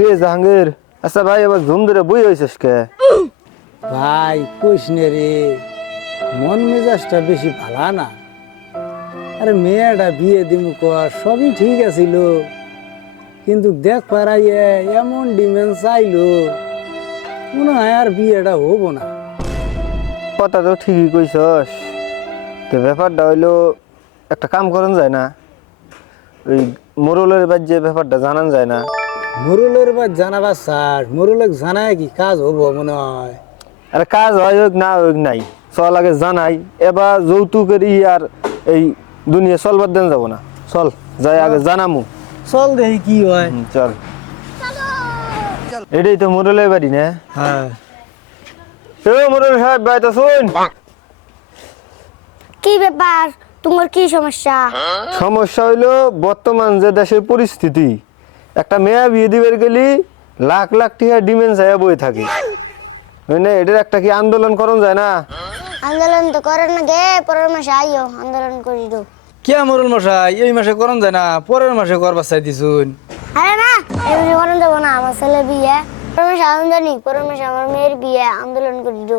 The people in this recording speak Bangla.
কে জাহাঙ্গীর? আচ্ছা ভাই, এবার ঘুম ধরে বই হয়েছিস কে? ভাই কইস নে রে, মন মেজাজটা বেশি ভালা না। আরে মেয়েটা বিয়ে দিমু কর সবই ঠিক আছিল, কিন্তু দেখ পারাইয়ে এমন ডিমেন্স চাইলো, মনে হয় আর বিয়েটা হবো না। কথা তো ঠিকই কইছস, তো ব্যাপারটা হইলো একটা কাম করন যায় না? ওই মোরলের বাদ যে ব্যাপারটা জানান যায় না? মুরুলের বাদ জানাবা স্যার, মুরুলের জানায় কি কাজ হবো মনে হয়? আরে কাজ হয় হোক না হোক নাই, চল আগে জানাই। এবার যৌতুকের আর এই দুনিয়া চলবার দেন যাব না, চল যাই আগে জানামু। চল দেখি কি হয়। চল, এটাই তো মোরলের বাড়ি না? হ্যাঁ মোরল সাহেব ভাই তো শুন। কি ব্যাপার, তোমার কি সমস্যা? সমস্যা হইলো বর্তমান যে দেশের পরিস্থিতি, একটা মেয়ে বিয়ে দিবার গেলি লাখ লাখ টাকা ডিমেন্স হয়ে বই থাকে, মানে এটার একটা কি আন্দোলন করন যায় না? আন্দোলন তো করেন না গে, পরের মাসে আইও আন্দোলন করি দো। কে মুরুল মশাই এই মাসে করন যায় না, পরের মাসে করবার চাইতেছুন? আরে না, এমনি করেন যাবো না, আমার ছেলে বিয়ে পরের মাসে আন্দোলন, পরের মাসে আমার মেয়ের বিয়ে, আন্দোলন করি দো।